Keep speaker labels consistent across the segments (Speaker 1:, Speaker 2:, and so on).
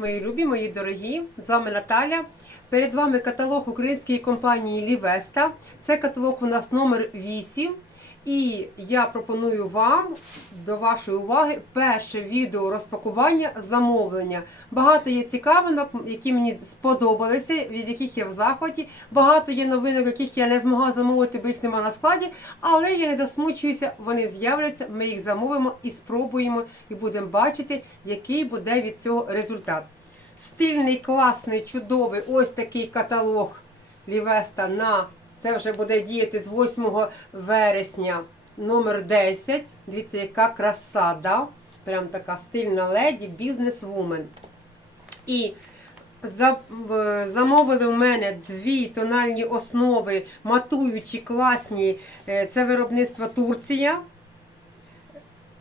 Speaker 1: мої любі, мої дорогі. З вами Наталя. Перед вами каталог української компанії Лівеста. Це каталог у нас номер 8. І я пропоную вам до вашої уваги перше відео розпакування замовлення. Багато є цікавинок, які мені сподобалися, від яких я в захваті. Багато є новинок, яких я не змогла замовити, бо їх нема на складі. Але я не засмучуюся, вони з'являться, ми їх замовимо і спробуємо, і будемо бачити, який буде від цього результат. Стильний, класний, чудовий ось такий каталог Лівеста на це вже буде діяти з 8 вересня номер 10. Дивіться, яка краса, да? Прям така стильна леді, бізнес-вумен. І за, в- мене дві тональні основи, матуючі, класні. Е, Це виробництво Турція.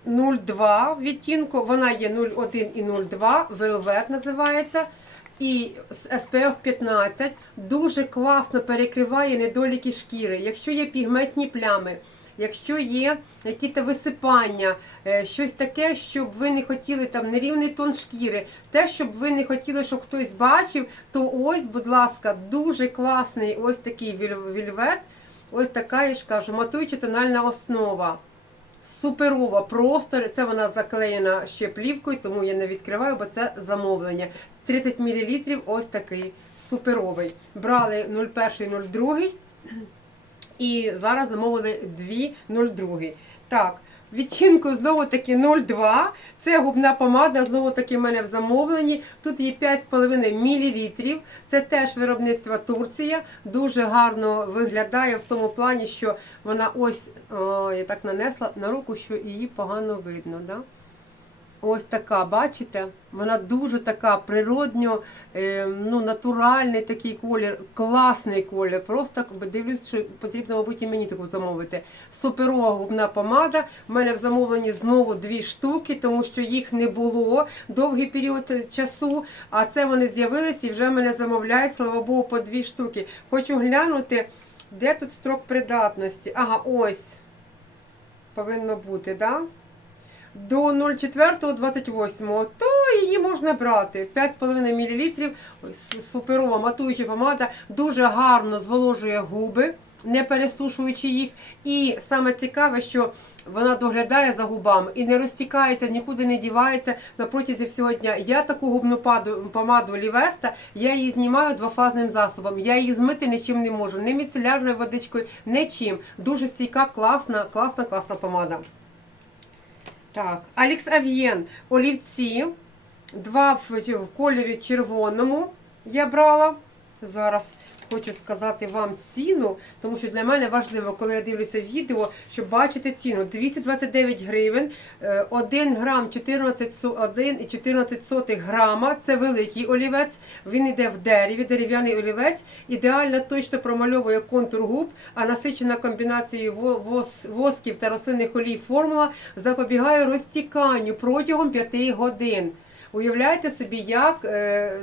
Speaker 1: 0,2 відтінку, вона є 0,1 і 0,2, Velvet називається. І SPF 15 дуже класно перекриває недоліки шкіри. Якщо є пігментні плями, якщо є якісь висипання, е, щось таке, щоб ви не хотіли там нерівний тон шкіри, те, щоб ви не хотіли, щоб хтось бачив, то ось, будь ласка, дуже класний ось такий вільвет. Ось така, я ж кажу, матуюча тональна основа. Суперова, просто це вона заклеєна ще плівкою, тому я не відкриваю, бо це замовлення. 30 мл ось такий суперовий. Брали 01, 02 і зараз замовили 2 02. Так, відтінку знову таки 02. Це губна помада, знову таки в мене в замовленні. Тут є 5,5 мл. Це теж виробництво Турція. Дуже гарно виглядає в тому плані, що вона ось о, я так нанесла на руку, що її погано видно. Да? Ось така, бачите? Вона дуже така природньо, е, ну, натуральний такий колір, класний колір. Просто дивлюсь, що потрібно, мабуть, і мені таку замовити. Суперова губна помада. У мене в замовленні знову дві штуки, тому що їх не було довгий період часу. А це вони з'явилися і вже мене замовляють, слава Богу, по дві штуки. Хочу глянути, де тут строк придатності. Ага, ось. Повинно бути, так? Да? До 04.28, то її можна брати. 5,5 мл. Суперова матуюча помада, дуже гарно зволожує губи, не пересушуючи їх. І саме цікаве, що вона доглядає за губами і не розтікається, нікуди не дівається на протязі всього дня. Я таку губну паду- помаду Лівеста, я її знімаю двофазним засобом. Я її змити нічим не можу, ні міцелярною водичкою, нічим. Дуже стійка, класна, класна, класна помада. Так, Алекс Авієн олівці. Два в кольорі червоному я брала. Зараз хочу сказати вам ціну, тому що для мене важливо, коли я дивлюся відео, щоб бачити ціну. 229 гривень, 1 грам 14, со- 1,14 сотих грама. Це великий олівець. Він йде в дереві, дерев'яний олівець. Ідеально точно промальовує контур губ, а насичена комбінацією восків та рослинних олій формула запобігає розтіканню протягом 5 годин. Уявляєте собі, як е,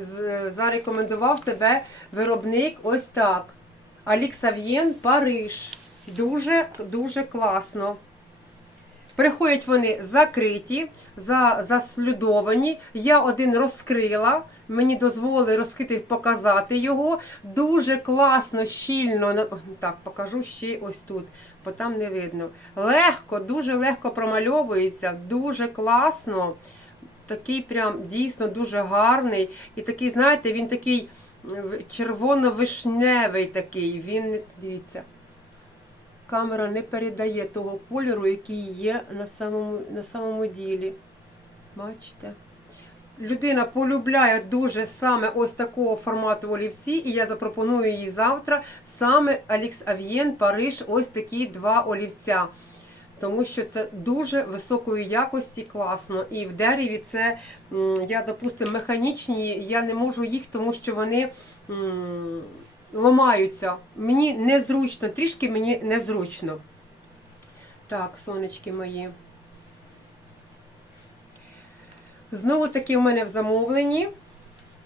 Speaker 1: зарекомендував себе виробник ось так. Аліксав'єн Париж. Дуже дуже класно. Приходять вони закриті, за, заслюдовані. Я один розкрила. Мені дозволили розкрити, показати його. Дуже класно, щільно. Так, покажу ще ось тут, бо там не видно. Легко, дуже легко промальовується, дуже класно. Такий прям дійсно дуже гарний. І такий, знаєте, він такий червоно-вишневий такий. Він, дивіться, камера не передає того кольору, який є на самому, на самому ділі. Бачите? Людина полюбляє дуже саме ось такого формату олівці, і я запропоную їй завтра саме Алікс Ав'єн Париж, ось такі два олівця. Тому що це дуже високої якості, класно. І в дереві це, я, допустимо, механічні, я не можу їх, тому що вони ламаються. Мені незручно, трішки мені незручно. Так, сонечки мої. Знову таки в мене в замовленні.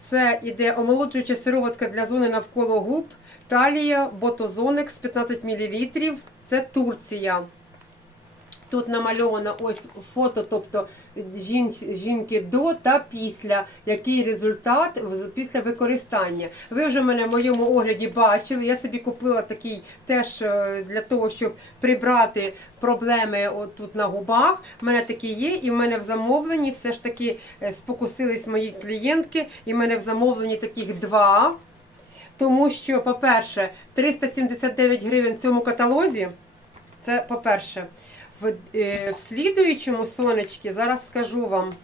Speaker 1: Це іде омолоджуюча сироватка для зони навколо губ. Талія Ботозонекс 15 мл. Це Турція. Тут намальовано ось фото, тобто жінки до та після, який результат після використання. Ви вже мене в моєму огляді бачили. Я собі купила такий теж е, для того, щоб прибрати проблеми отут на губах. У мене такі є, і в мене в замовленні все ж таки е, спокусились мої клієнтки, і в мене в замовленні таких два. Тому що, по-перше, 379 гривень в цьому каталозі. Це по-перше. В, е, в слідуючому сонечки, зараз скажу вам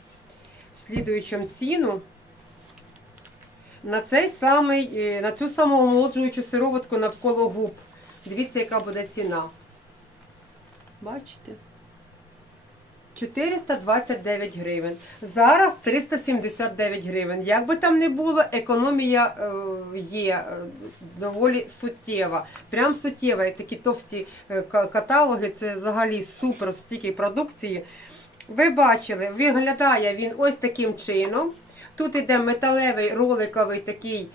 Speaker 1: в слідуючому ціну на цей самий, е, на цю саму омолоджуючу сироватку навколо губ. Дивіться, яка буде ціна. Бачите? 429 гривень. Зараз 379 гривень. Як би там не було, економія е, є е, доволі суттєва. Прям суттєва. І такі товсті е, каталоги, це взагалі супер стільки продукції. Ви бачили, виглядає він ось таким чином. Тут іде металевий роликовий такий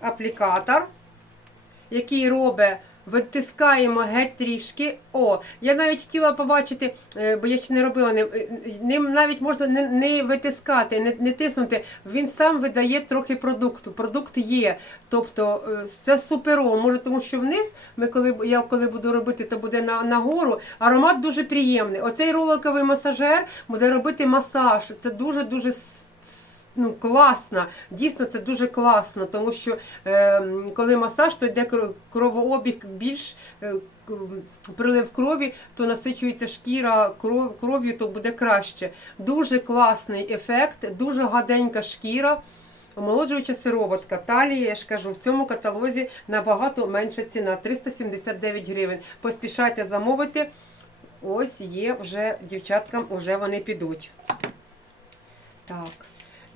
Speaker 1: аплікатор, який робить. Витискаємо геть трішки. О, я навіть хотіла побачити, е, бо я ще не робила ним. е, Ним навіть можна не, не витискати, не, не тиснути. Він сам видає трохи продукту. Продукт є. Тобто е, це суперово. Може, тому що вниз, ми коли я коли буду робити, то буде на, нагору. Аромат дуже приємний. Оцей роликовий масажер буде робити масаж. Це дуже дуже ну, класно. Дійсно, це дуже класно, тому що е, коли масаж, то йде кровообіг більш е, прилив крові, то насичується шкіра кров, кров'ю, то буде краще. Дуже класний ефект, дуже гаденька шкіра. Омолоджуюча сироватка. Талія, я ж кажу, в цьому каталозі набагато менша ціна 379 гривень. Поспішайте замовити. Ось є вже дівчаткам, вже вони підуть. Так.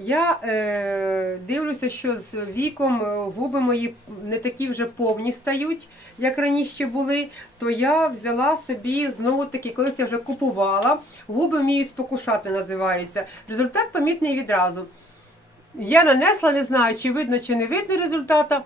Speaker 1: Я е, дивлюся, що з віком е, губи мої не такі вже повні стають, як раніше були. То я взяла собі знову таки, колись я вже купувала. Губи вміють спокушати, називається. Результат помітний відразу. Я нанесла, не знаю, чи видно, чи не видно результата.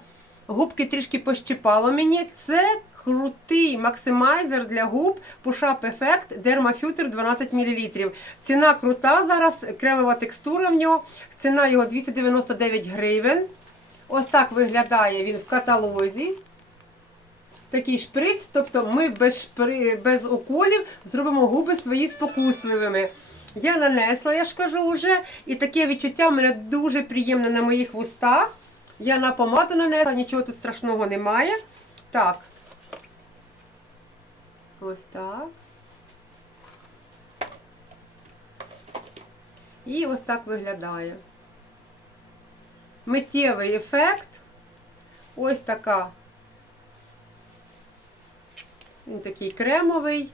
Speaker 1: Губки трішки пощипало мені. Це крутий максимайзер для губ Push-Up Effect Dermafuture 12 мл. Ціна крута зараз, кремова текстура в нього. Ціна його 299 гривень. Ось так виглядає він в каталозі. Такий шприц, тобто ми без, шпри... без уколів зробимо губи свої спокусливими. Я нанесла, я ж кажу вже, і таке відчуття в мене дуже приємне на моїх вустах. Я на помаду нанесла, нічого тут страшного немає. Так. Так. І ось так виглядає. Миттєвий ефект. Ось така. Він такий кремовий.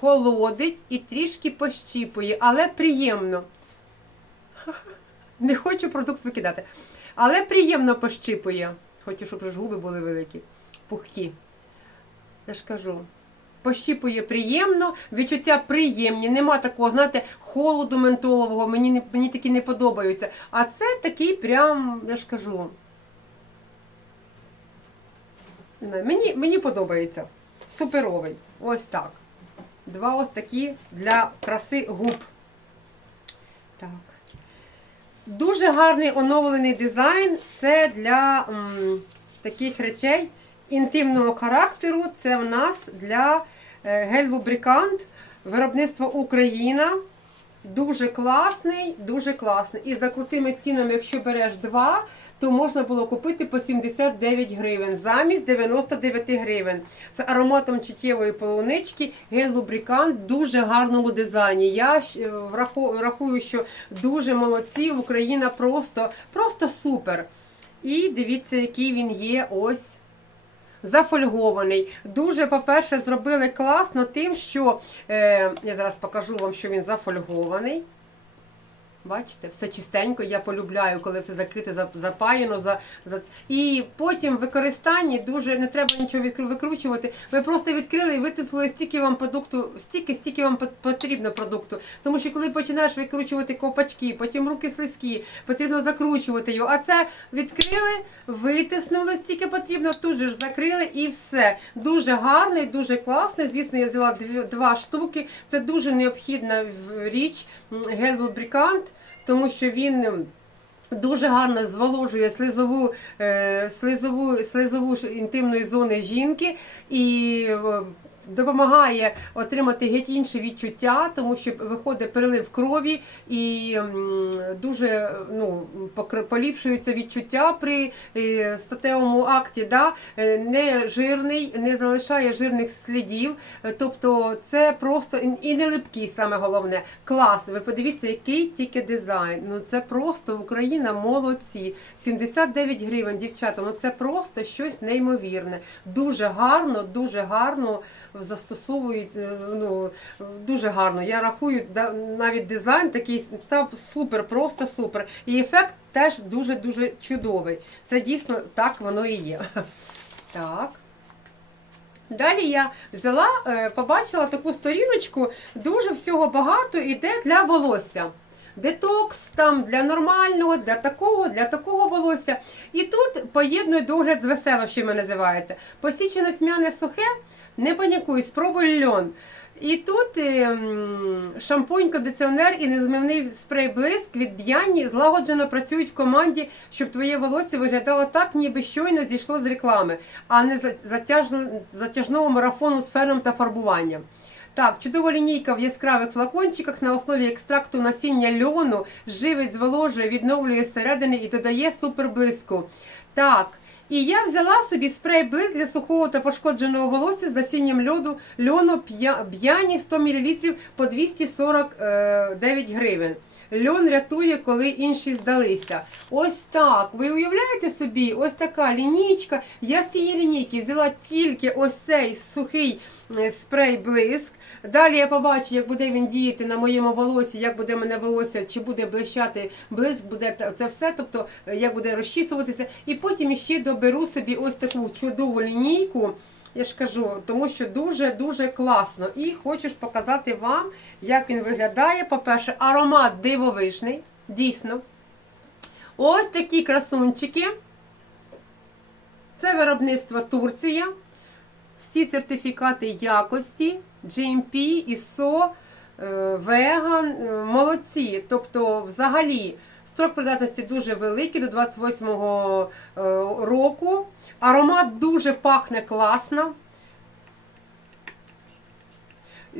Speaker 1: Холодить і трішки пощіпує, але приємно. Не хочу продукт викидати. Але приємно пощипує. Хочу, щоб ж губи були великі, пухкі. Я ж кажу. Пощіпує приємно, відчуття приємні. Нема такого, знаєте, холоду ментолового, мені, мені такі не подобаються. А це такий прям, я ж кажу. Не мені, мені подобається. Суперовий. Ось так. Два ось такі для краси губ. Так. Дуже гарний оновлений дизайн. Це для м, таких речей інтимного характеру. Це в нас для е, гель-лубрикант виробництва Україна. Дуже класний, дуже класний. І за крутими цінами, якщо береш два, то можна було купити по 79 гривень замість 99 гривень. З ароматом чуттєвої полунички, гель-лубрикант в дуже гарному дизайні. Я е, рахую, що дуже молодці. Україна просто, просто супер. І дивіться, який він є ось зафольгований. Дуже, по-перше, зробили класно тим, що е, я зараз покажу вам, що він зафольгований. Бачите, все чистенько, я полюбляю, коли все закрите, запаяно. За, за... І потім в використанні дуже не треба нічого викручувати. Ви просто відкрили і витиснули стільки вам продукту, стільки, стільки вам потрібно продукту. Тому що коли починаєш викручувати ковпачки, потім руки слизькі, потрібно закручувати його. А це відкрили, витиснули стільки потрібно, тут же ж закрили і все. Дуже гарний, дуже класний. Звісно, я взяла дві, два штуки. Це дуже необхідна річ, гель-лубрикант, тому що він. Дуже гарно зволожує слизову, е, слизову, слизову інтимної зони жінки і е, допомагає отримати геть інші відчуття, тому що виходить перелив крові і дуже ну, поліпшуються відчуття при е, статевому акті. Да? Е, Не жирний, не залишає жирних слідів. Е, Тобто це просто і- не липкий, саме головне. Класно. Ви подивіться, який тільки дизайн. Ну це просто Україна молодці. 79 гривень, дівчата. Ну це просто щось неймовірне. Дуже гарно, дуже гарно застосовують. е, Ну дуже гарно. Я рахую, навіть дизайн такий та супер, просто супер. І ефект теж дуже дуже чудовий. Це дійсно так воно і є. Так. Далі я взяла, е, побачила таку сторіночку, дуже всього багато іде для волосся. Детокс там для нормального, для такого, для такого волосся. І тут поєднує догляд з веселощами називається. Посічене тьмяне сухе, не панікуй, спробуй льон. І тут е, шампунь, кондиціонер і незмивний спрей блиск від Б'яні злагоджено працюють в команді, щоб твоє волосся виглядало так, ніби щойно зійшло з реклами, а не за- затяж- затяжного марафону з феном та фарбуванням. Так, чудова лінійка в яскравих флакончиках на основі екстракту насіння льону живить, зволожує, відновлює зсередини і додає суперблиску. Так. І я взяла собі спрей блиск для сухого та пошкодженого волосся з насінням льоду льону б'яні 100 мл по 249 гривень. Льон рятує, коли інші здалися. Ось так. Ви уявляєте собі, ось така лінійка. Я з цієї лінійки взяла тільки ось цей сухий е, спрей блиск. Далі я побачу, як буде він діяти на моєму волосі, як буде мене волосся, чи буде блищати блиск, буде це все, тобто е, як буде розчісуватися. І потім ще доберу собі ось таку чудову лінійку. Я ж кажу, тому що дуже-дуже класно. І хочу показати вам, як він виглядає. По-перше, аромат дивовижний, дійсно. Ось такі красунчики. Це виробництво Турція. Всі сертифікати якості, GMP, ISO, Веган. Е, молодці. Тобто, взагалі, строк придатності дуже великий до 28-го е, року. Аромат дуже пахне класно.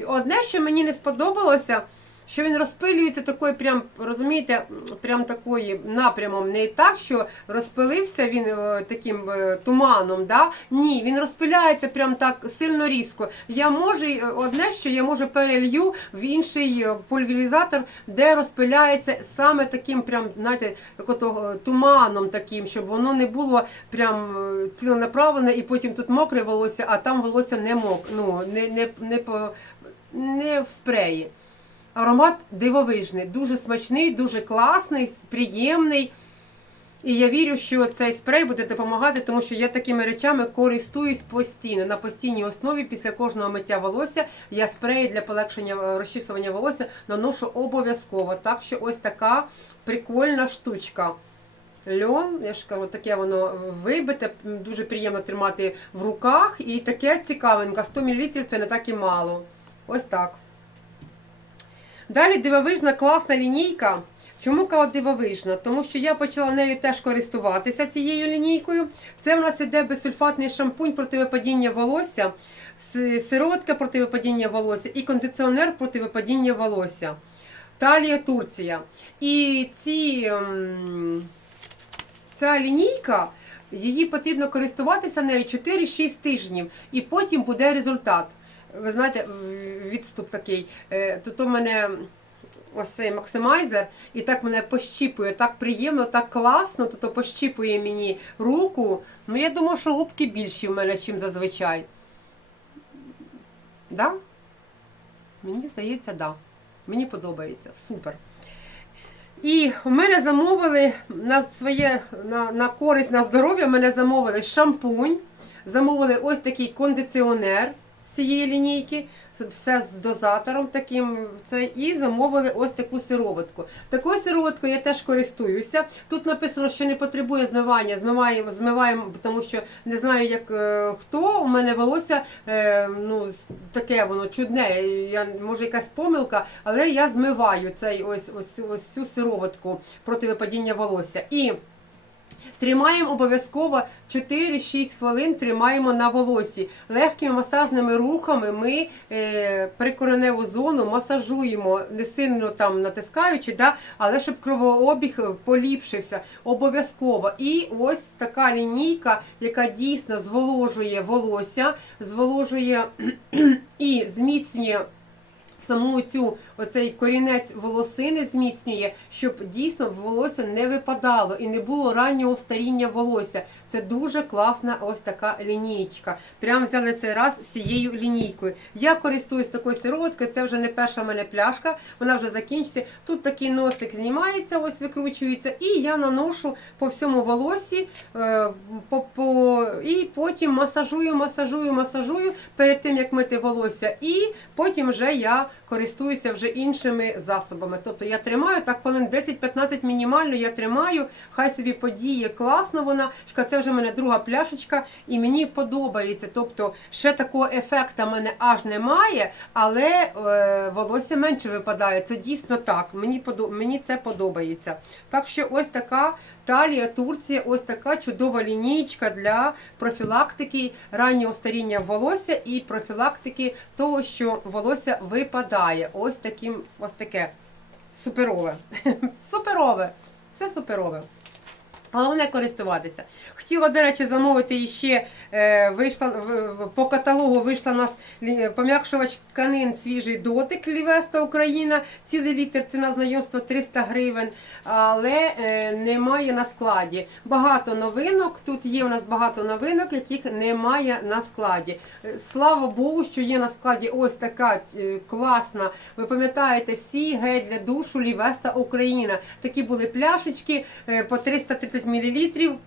Speaker 1: Одне, що мені не сподобалося, що він розпилюється такою, прям, розумієте, прям такою напрямом. Не так, що розпилився він е, таким е, туманом. Да? Ні, він розпиляється прям так сильно різко. Я можу, е, одне, що я можу перелью в інший пульверізатор, де розпиляється саме таким, прям, знаєте, туманом таким, щоб воно не було прям ціленаправлене, і потім тут мокре волосся, а там волосся не мок, ну, не, не, не, не в спреї. Аромат дивовижний, дуже смачний, дуже класний, приємний. І я вірю, що цей спрей буде допомагати, тому що я такими речами користуюсь постійно. На постійній основі після кожного миття волосся я спреї для полегшення е, розчісування волосся наношу обов'язково. Так що ось така прикольна штучка. Льон, я ж кажу, таке воно вибите, дуже приємно тримати в руках. І таке цікавеньке, 100 мл це не так і мало. Ось так. Далі дивовижна класна лінійка. Чому кажу дивовижна? Тому що я почала нею теж користуватися цією лінійкою. Це в нас іде безсульфатний шампунь проти випадіння волосся, с- сироватка проти випадіння волосся і кондиціонер проти випадіння волосся. Талія Турція. І ці, ем, ця лінійка, її потрібно користуватися нею 4-6 тижнів, і потім буде результат. Ви знаєте, відступ такий. Е, Тут у мене ось цей максимайзер, і так мене пощіпує, так приємно, так класно, то пощіпує мені руку. Ну, я думаю, що губки більші в мене, ніж зазвичай. Да? Мені здається, да. Мені подобається. Супер. І в мене замовили на своє на, на користь на здоров'я. Мене замовили шампунь, замовили ось такий кондиціонер з цієї лінійки, все з дозатором таким. Це, і замовили ось таку сироватку. Такою сироваткою я теж користуюся. Тут написано, що не потребує змивання. Змиваємо, змиваємо, тому що не знаю, як е, хто. У мене волосся е, ну, таке воно чудне. Я, може, якась помилка, але я змиваю цей ось, ось, ось цю сироватку проти випадіння волосся. І Тримаємо обов'язково 4-6 хвилин тримаємо на волосі. Легкими масажними рухами ми е, прикореневу зону масажуємо, не сильно там натискаючи, да, але щоб кровообіг е, поліпшився. Обов'язково. І ось така лінійка, яка дійсно зволожує волосся, зволожує і зміцнює саму цю оцей корінець волосини зміцнює, щоб дійсно волосся не випадало і не було раннього старіння волосся. Це дуже класна ось така лінійка. Прям взяли цей раз всією лінійкою. Я користуюсь такою сироваткою, це вже не перша в мене пляшка, вона вже закінчиться. Тут такий носик знімається, ось викручується, і я наношу по всьому волосі е, по, по, і потім масажую, масажую, масажую перед тим, як мити волосся. І потім вже я користуюся вже іншими засобами. Тобто я тримаю так хвилин 10-15 мінімально я тримаю, хай собі подіє класно вона. Це вже в мене друга пляшечка, і мені подобається. Тобто ще такого ефекту в мене аж немає, але е, волосся менше випадає. Це дійсно так. Мені подо- мені це подобається. Так що ось така Талія, Турція, ось така чудова лінійка для профілактики раннього старіння волосся і профілактики того, що волосся випадає. Ось таким, ось таке суперове. Суперове. Все суперове. Головне користуватися. Хотіла, до речі, замовити ще е, вийшла по каталогу вийшла у нас пом'якшувач тканин свіжий дотик Лівеста Україна. Цілий літр ціна знайомства 300 гривень, але е, немає на складі. Багато новинок. Тут є у нас багато новинок, яких немає на складі. Е, Слава Богу, що є на складі ось така е, класна. Ви пам'ятаєте всі гель для душу Лівеста Україна. Такі були пляшечки е, по 330 мл.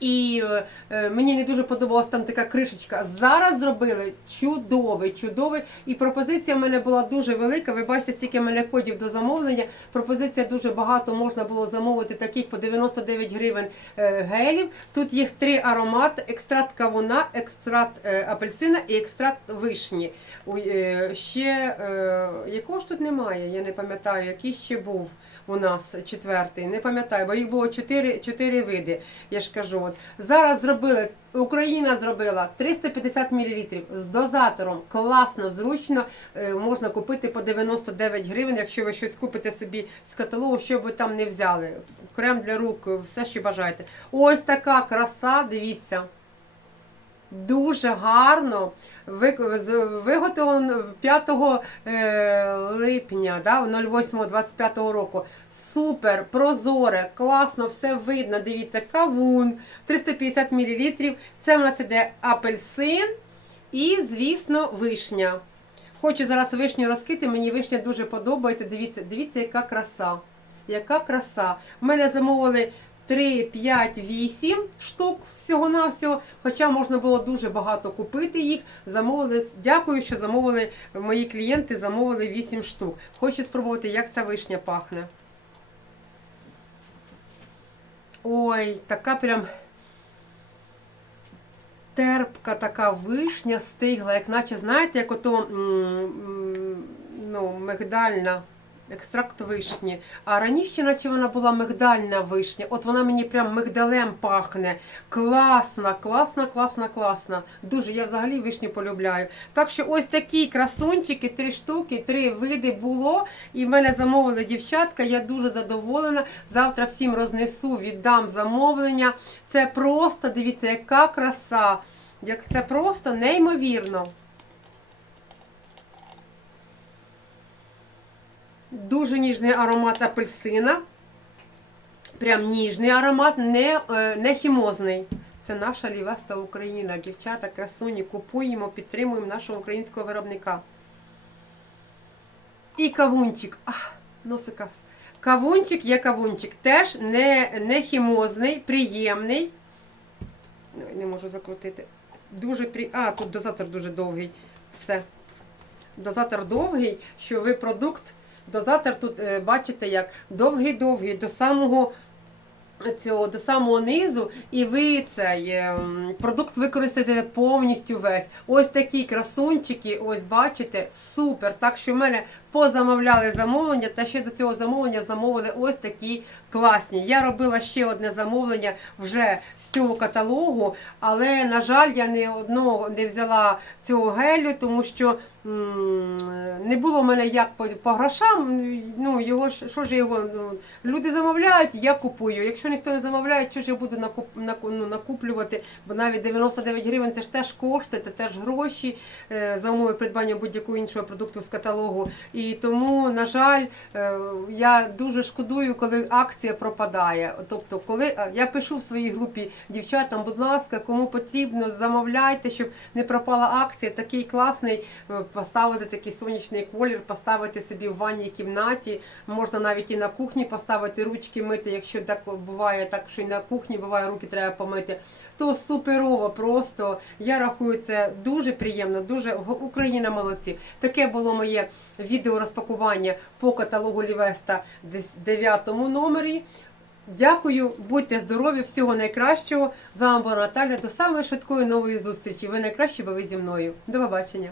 Speaker 1: І е, мені не дуже подобалась там така кришечка. Зараз зробили чудовий, чудовий. І пропозиція в мене була дуже велика. Ви бачите, стільки мене кодів до замовлення. Пропозиція дуже багато можна було замовити таких по 99 гривень е, гелів. Тут їх три аромати: екстракт кавуна, екстракт е, апельсина і екстракт вишні. Ой, е, ще е, якого ж тут немає, я не пам'ятаю, який ще був у нас четвертий. Не пам'ятаю, бо їх було чотири види. Я ж кажу, от зараз зробили. Україна зробила 350 мл з дозатором. Класно, зручно. Е, можна купити по 99 гривень, якщо ви щось купите собі з каталогу, що ви там не взяли. Крем для рук, все, що бажаєте. Ось така краса, дивіться. Дуже гарно виготовлено 5 е, липня, да, 08-25 року. Супер, прозоре, класно, все видно. Дивіться, кавун 350 мл. Це в нас іде апельсин і, звісно, вишня. Хочу зараз вишню розкрити, мені вишня дуже подобається. Дивіться, дивіться, яка краса. Яка краса. В мене замовили 3, 5, 8 штук всього-навсього. Хоча можна було дуже багато купити їх. Замовили. Дякую, що замовили мої клієнти, замовили 8 штук. Хочу спробувати, як ця вишня пахне. Ой, така прям терпка така вишня стигла, як наче, знаєте, як ото ну, мигдальна. Екстракт вишні. А раніше, наче вона була мигдальна вишня. От вона мені прям мигдалем пахне. Класна, класна, класна, класна. Дуже я взагалі вишню полюбляю. Так що ось такі красунчики, три штуки, три види було. І в мене замовили дівчатка. Я дуже задоволена. Завтра всім рознесу, віддам замовлення. Це просто, дивіться, яка краса. Як це просто неймовірно. Дуже ніжний аромат апельсина. Прям ніжний аромат, не, е, не хімозний. Це наша лівеста Україна. Дівчата, красуні, купуємо, підтримуємо нашого українського виробника. І кавунчик. А, носика. Кавунчик є кавунчик, теж не, не хімозний, приємний. Ой, Не можу закрутити. Дуже при... А, тут дозатор дуже довгий. Все. Дозатор довгий, що ви продукт. Дозатор тут е, бачите як довгий-довгий до самого цього до самого низу, і ви цей ем, продукт використаєте повністю весь. Ось такі красунчики, ось бачите, супер. Так що в мене позамовляли замовлення, та ще до цього замовлення замовили ось такі класні. Я робила ще одне замовлення вже з цього каталогу, але, на жаль, я не одного не взяла цього гелю, тому що не було в мене як по, по грошам. Ну, його що ж його ну, люди замовляють, я купую. Якщо ніхто не замовляє, що ж я буду накуп, наку- ну, накуплювати? Бо навіть 99 гривень це ж теж кошти, це теж гроші е, за умови придбання будь-якого іншого продукту з каталогу. І тому, на жаль, е, я дуже шкодую, коли акція пропадає. Тобто, коли е, я пишу в своїй групі дівчатам, будь ласка, кому потрібно, замовляйте, щоб не пропала акція. Такий класний е, поставити такий сонячний колір, поставити собі в ванній кімнаті. Можна навіть і на кухні поставити ручки мити, якщо так буває, так що і на кухні буває, руки треба помити. То суперово просто. Я рахую це дуже приємно, дуже Україна молодці. Таке було моє відео розпакування по каталогу Лівеста десь 9 номері. Дякую, будьте здорові, всього найкращого. З вами була Наталя. До самої швидкої нової зустрічі. Ви найкращі, бо ви зі мною. До побачення.